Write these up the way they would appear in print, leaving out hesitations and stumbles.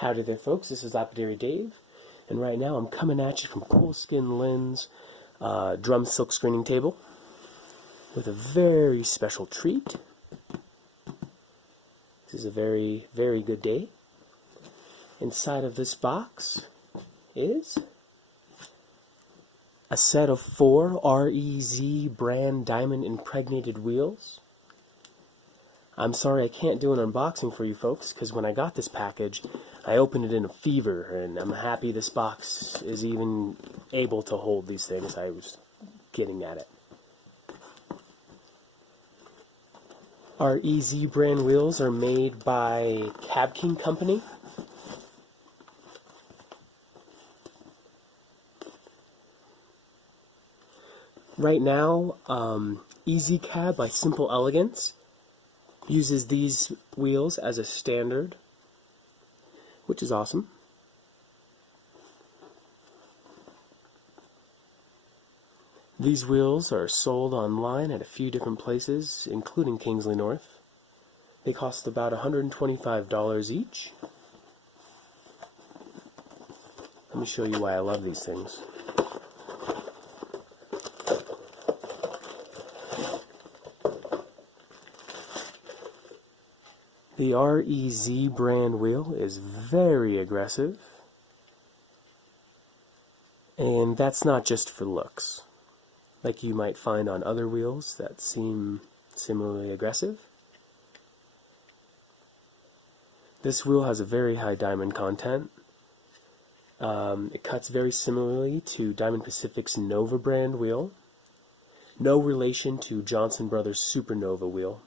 Howdy there, folks. This is Lapidary Dave, and right now I'm coming at you from Coolskin Lynn's drum silk screening table with a very special treat. This is a very, very good day. Inside of this box is a set of 4 REZ brand diamond impregnated wheels. I'm sorry I can't do an unboxing for you folks, because when I got this package, I opened it in a fever, and I'm happy this box is even able to hold these things. I was getting at it. Our REZ brand wheels are made by Cab King Company. Right now, Easy Cab by Simple Elegance uses these wheels as a standard, which is awesome. These wheels are sold online at a few different places, including Kingsley North. They cost about $125 each. Let me show you why I love these things. The REZ brand wheel is very aggressive, and that's not just for looks, like you might find on other wheels that seem similarly aggressive. This wheel has a very high diamond content. It cuts very similarly to Diamond Pacific's Nova brand wheel. No relation to Johnson Brothers Supernova wheel.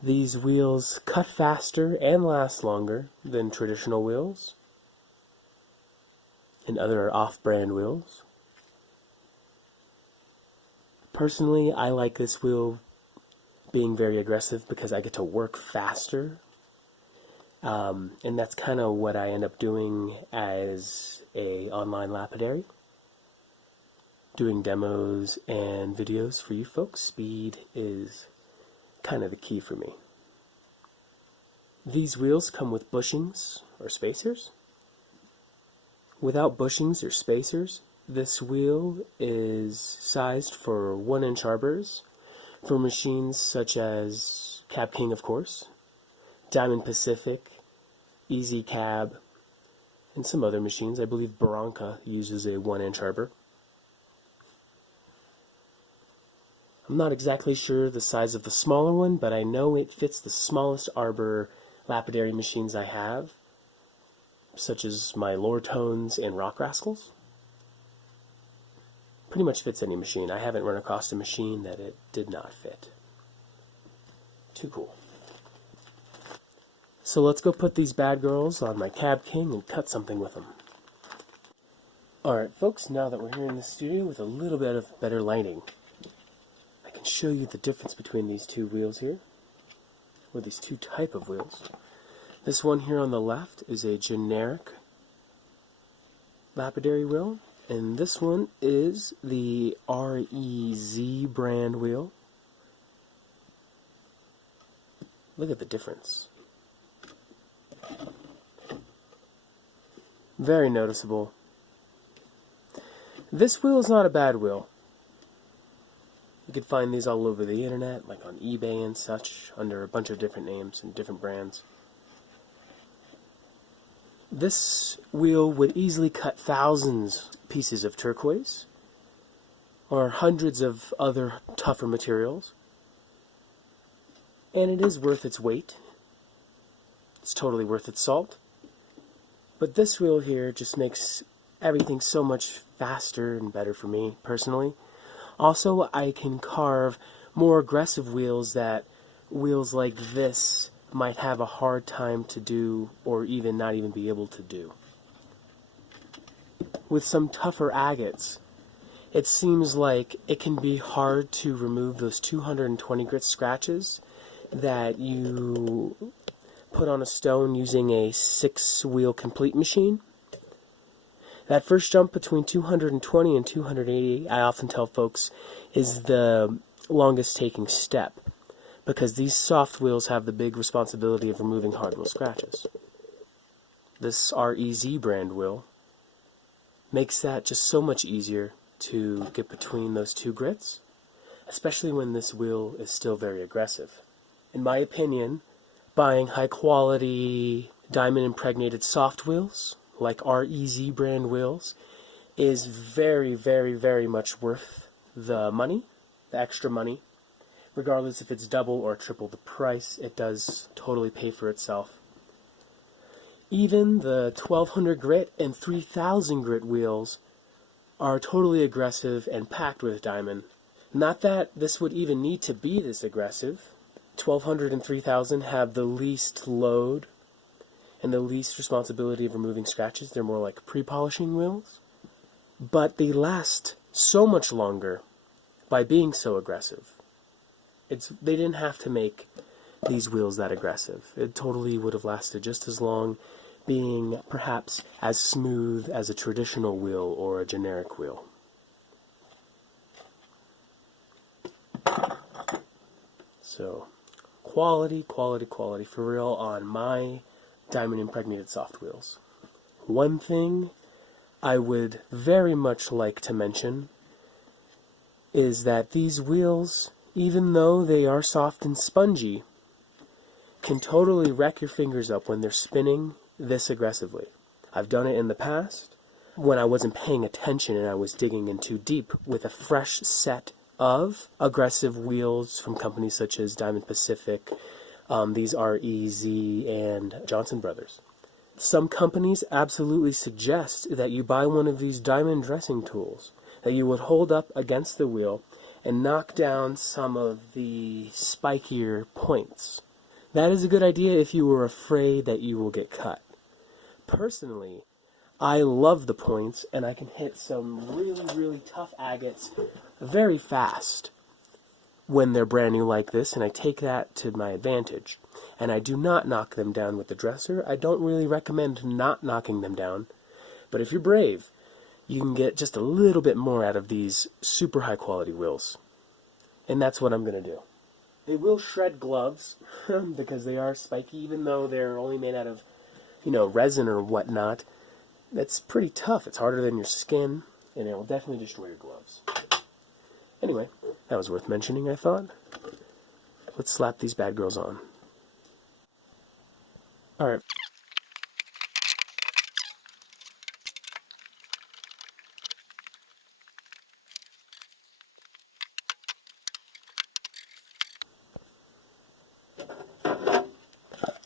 These wheels cut faster and last longer than traditional wheels and other off-brand wheels. Personally, I like this wheel being very aggressive because I get to work faster, and that's kind of what I end up doing as a online lapidary, doing demos and videos for you folks. Speed is kind of the key for me. These wheels come with bushings or spacers. Without bushings or spacers, this wheel is sized for 1-inch arbors for machines such as Cab King, of course, Diamond Pacific, Easy Cab, and some other machines. I believe Bronca uses a 1-inch arbor. I'm not exactly sure the size of the smaller one, but I know it fits the smallest arbor lapidary machines I have, such as my Lortones and Rock Rascals. Pretty much fits any machine. I haven't run across a machine that it did not fit. Too cool. So let's go put these bad girls on my Cab King and cut something with them. Alright folks, now that we're here in the studio with a little bit of better lighting, I can show you the difference between these two wheels here, or these two type of wheels. This one here on the left is a generic lapidary wheel, and this one is the REZ brand wheel. Look at the difference. Very noticeable. This wheel is not a bad wheel. You can find these all over the internet, like on eBay and such, under a bunch of different names and different brands. This wheel would easily cut thousands of pieces of turquoise, or hundreds of other tougher materials, and it is worth its weight. It's totally worth its salt. But this wheel here just makes everything so much faster and better for me, personally. Also, I can carve more aggressive wheels that wheels like this might have a hard time to do, or even not even be able to do. With some tougher agates, it seems like it can be hard to remove those 220 grit scratches that you put on a stone using a 6-wheel complete machine. That first jump between 220 and 280, I often tell folks, is the longest taking step. because these soft wheels have the big responsibility of removing hard wheel scratches. This REZ brand wheel makes that just so much easier to get between those two grits, especially when this wheel is still very aggressive. In my opinion, buying high quality diamond impregnated soft wheels like REZ brand wheels is very, very, very much worth the money, the extra money. Regardless if it's double or triple the price, it does totally pay for itself. Even the 1200 grit and 3000 grit wheels are totally aggressive and packed with diamond. Not that this would even need to be this aggressive. 1200 and 3000 have the least load and the least responsibility of removing scratches. They're more like pre-polishing wheels. But they last so much longer by being so aggressive. They didn't have to make these wheels that aggressive. It totally would have lasted just as long, being perhaps as smooth as a traditional wheel or a generic wheel. So, quality, quality, quality for real on my diamond impregnated soft wheels. One thing I would very much like to mention is that these wheels, even though they are soft and spongy, can totally wreck your fingers up when they're spinning this aggressively. I've done it in the past when I wasn't paying attention and I was digging in too deep with a fresh set of aggressive wheels from companies such as Diamond Pacific, these REZ, and Johnson Brothers. Some companies absolutely suggest that you buy one of these diamond dressing tools that you would hold up against the wheel and knock down some of the spikier points. That is a good idea if you were afraid that you will get cut. Personally, I love the points, and I can hit some really, really tough agates very fast when they're brand new like this, and I take that to my advantage. And I do not knock them down with the dresser. I don't really recommend not knocking them down, but if you're brave, you can get just a little bit more out of these super high quality wheels. And that's what I'm going to do. They will shred gloves because they are spiky, even though they're only made out of, resin or whatnot. That's pretty tough. It's harder than your skin, and it will definitely destroy your gloves. Anyway, that was worth mentioning, I thought. Let's slap these bad girls on. Alright.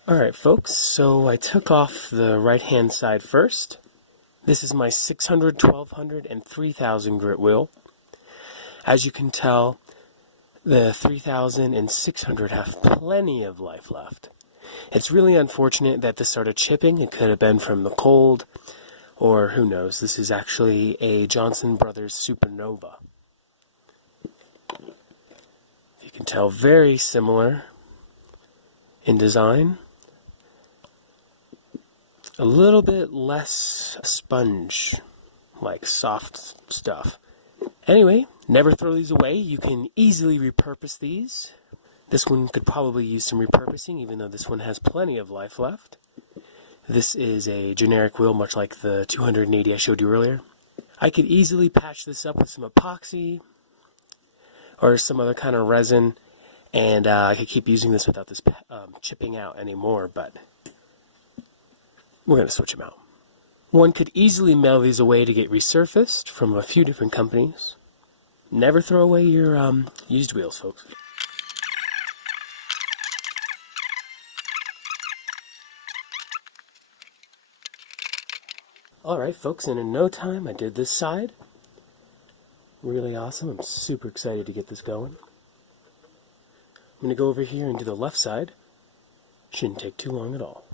Alright folks, so I took off the right hand side first. This is my 600, 1200, and 3000 grit wheel. As you can tell, the 3000 and 600 have plenty of life left. It's really unfortunate that this started chipping. It could have been from the cold, or who knows. This is actually a Johnson Brothers Supernova. You can tell, very similar in design. A little bit less sponge, like soft stuff. Anyway, never throw these away. You can easily repurpose these. This one could probably use some repurposing, even though this one has plenty of life left. This is a generic wheel, much like the 280 I showed you earlier. I could easily patch this up with some epoxy or some other kind of resin, and I could keep using this without this chipping out anymore, but we're going to switch them out. One could easily mail these away to get resurfaced from a few different companies. Never throw away your used wheels, folks. Alright folks, and in no time I did this side. Really awesome. I'm super excited to get this going. I'm going to go over here and do the left side. Shouldn't take too long at all.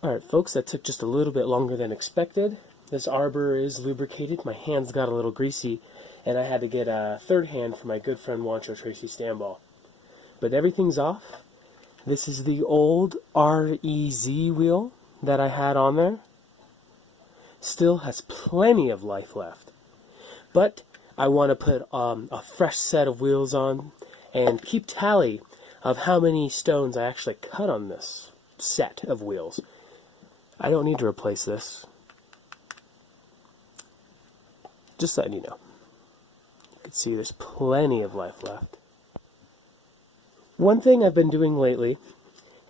Alright folks, that took just a little bit longer than expected. This arbor is lubricated, my hands got a little greasy, and I had to get a third hand from my good friend Juancho Tracy Stanball. But everything's off, This is the old REZ wheel that I had on there. Still has plenty of life left. But I want to put a fresh set of wheels on and keep tally of how many stones I actually cut on this set of wheels. I don't need to replace this. Just letting you know. You can see there's plenty of life left. One thing I've been doing lately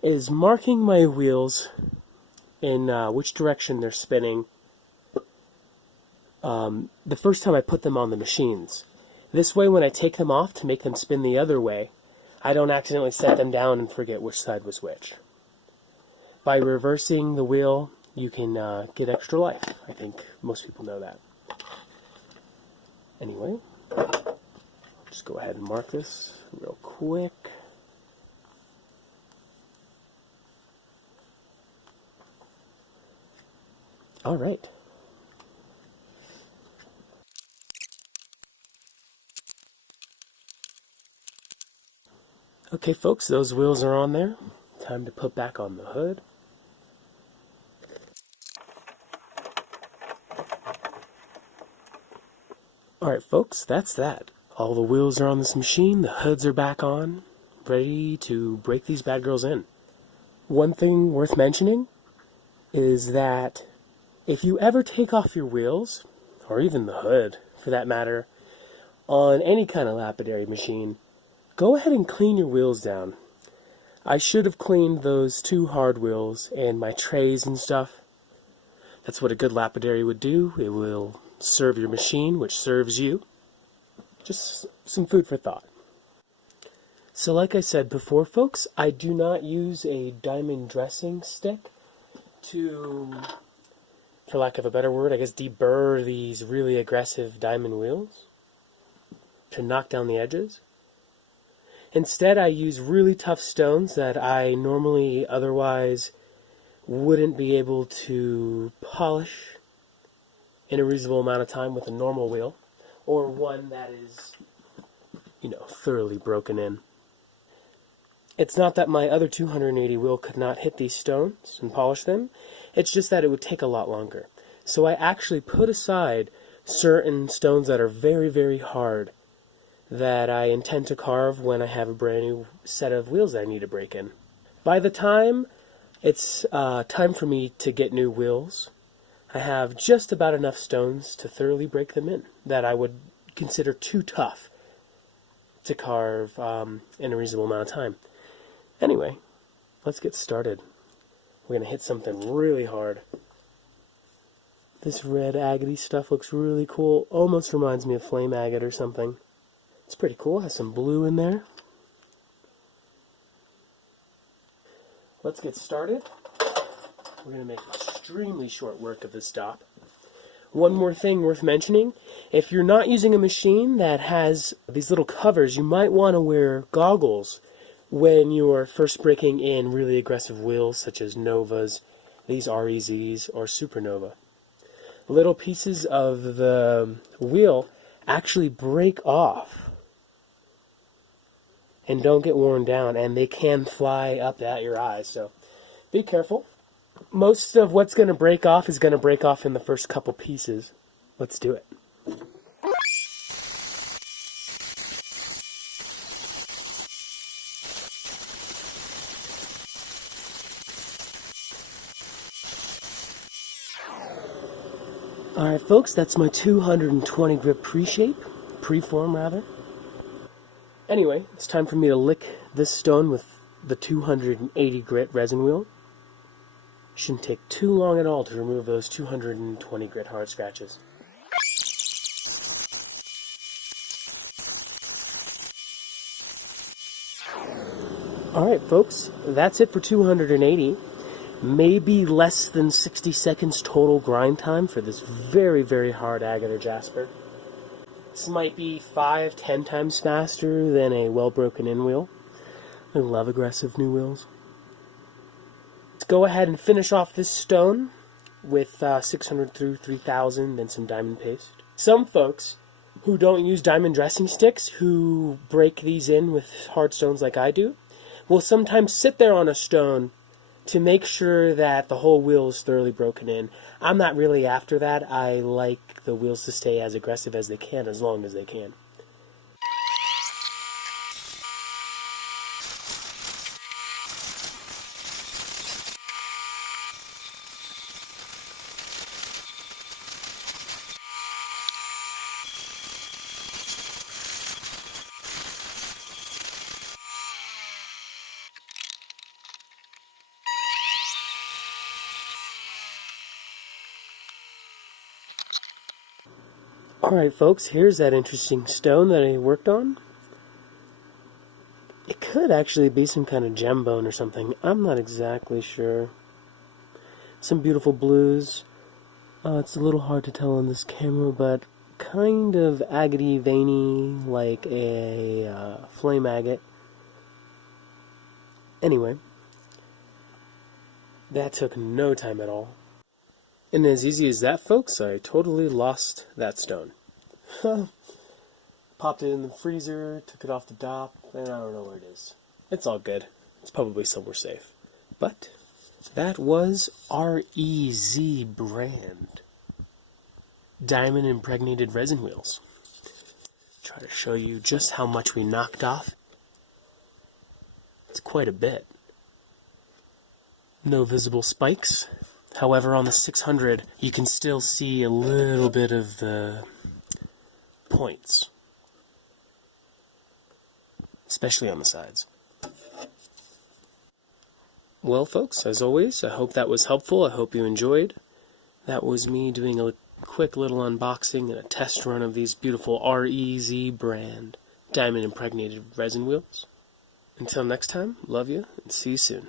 is marking my wheels in which direction they're spinning the first time I put them on the machines. This way, when I take them off to make them spin the other way, I don't accidentally set them down and forget which side was which. By reversing the wheel, you can get extra life. I think most people know that. Anyway, just go ahead and mark this real quick. All right. Okay, folks, those wheels are on there. Time to put back on the hood. Alright, folks, that's that. All the wheels are on this machine, the hoods are back on, ready to break these bad girls in. One thing worth mentioning is that if you ever take off your wheels, or even the hood for that matter, on any kind of lapidary machine, go ahead and clean your wheels down. I should have cleaned those two hard wheels and my trays and stuff. That's what a good lapidary would do. It will serve your machine, which serves you. Just some food for thought. So like I said before, folks, I do not use a diamond dressing stick to, for lack of a better word, I guess deburr these really aggressive diamond wheels to knock down the edges. Instead, I use really tough stones that I normally otherwise wouldn't be able to polish in a reasonable amount of time with a normal wheel, or one that is, thoroughly broken in. It's not that my other 280 wheel could not hit these stones and polish them, it's just that it would take a lot longer. So I actually put aside certain stones that are very, very hard that I intend to carve when I have a brand new set of wheels that I need to break in. By the time it's time for me to get new wheels, I have just about enough stones to thoroughly break them in that I would consider too tough to carve in a reasonable amount of time. Anyway, let's get started. We're going to hit something really hard. This red agate stuff looks really cool. Almost reminds me of flame agate or something. It's pretty cool. Has some blue in there. Let's get started. We're going to make extremely short work of this stop. One more thing worth mentioning, if you're not using a machine that has these little covers, you might want to wear goggles when you're first breaking in really aggressive wheels such as Novas, these REZs, or Supernova. Little pieces of the wheel actually break off and don't get worn down, and they can fly up at your eyes, so be careful. Most of what's going to break off is going to break off in the first couple pieces. Let's do it. Alright folks, that's my 220 grit preform rather. Anyway, it's time for me to lick this stone with the 280 grit resin wheel. Shouldn't take too long at all to remove those 220 grit hard scratches. Alright folks, that's it for 280. Maybe less than 60 seconds total grind time for this very, very hard agate or jasper. This might be 5-10 times faster than a well-broken in wheel. I love aggressive new wheels. Let's go ahead and finish off this stone with 600 through 3000 and some diamond paste. Some folks who don't use diamond dressing sticks, who break these in with hard stones like I do, will sometimes sit there on a stone to make sure that the whole wheel is thoroughly broken in. I'm not really after that. I like the wheels to stay as aggressive as they can, as long as they can. Alright folks, here's that interesting stone that I worked on. It could actually be some kind of gem bone or something. I'm not exactly sure. Some beautiful blues. It's a little hard to tell on this camera, but kind of agate-y, veiny, like a flame agate. Anyway, that took no time at all. And as easy as that, folks, I totally lost that stone. Popped it in the freezer, took it off the dock, and I don't know where it is. It's all good. It's probably somewhere safe. But that was REZ brand diamond impregnated resin wheels. Try to show you just how much we knocked off. It's quite a bit. No visible spikes. However, on the 600, you can still see a little bit of the points, especially on the sides. Well, folks, as always, I hope that was helpful. I hope you enjoyed. That was me doing a quick little unboxing and a test run of these beautiful REZ brand diamond impregnated resin wheels. Until next time, love you and see you soon.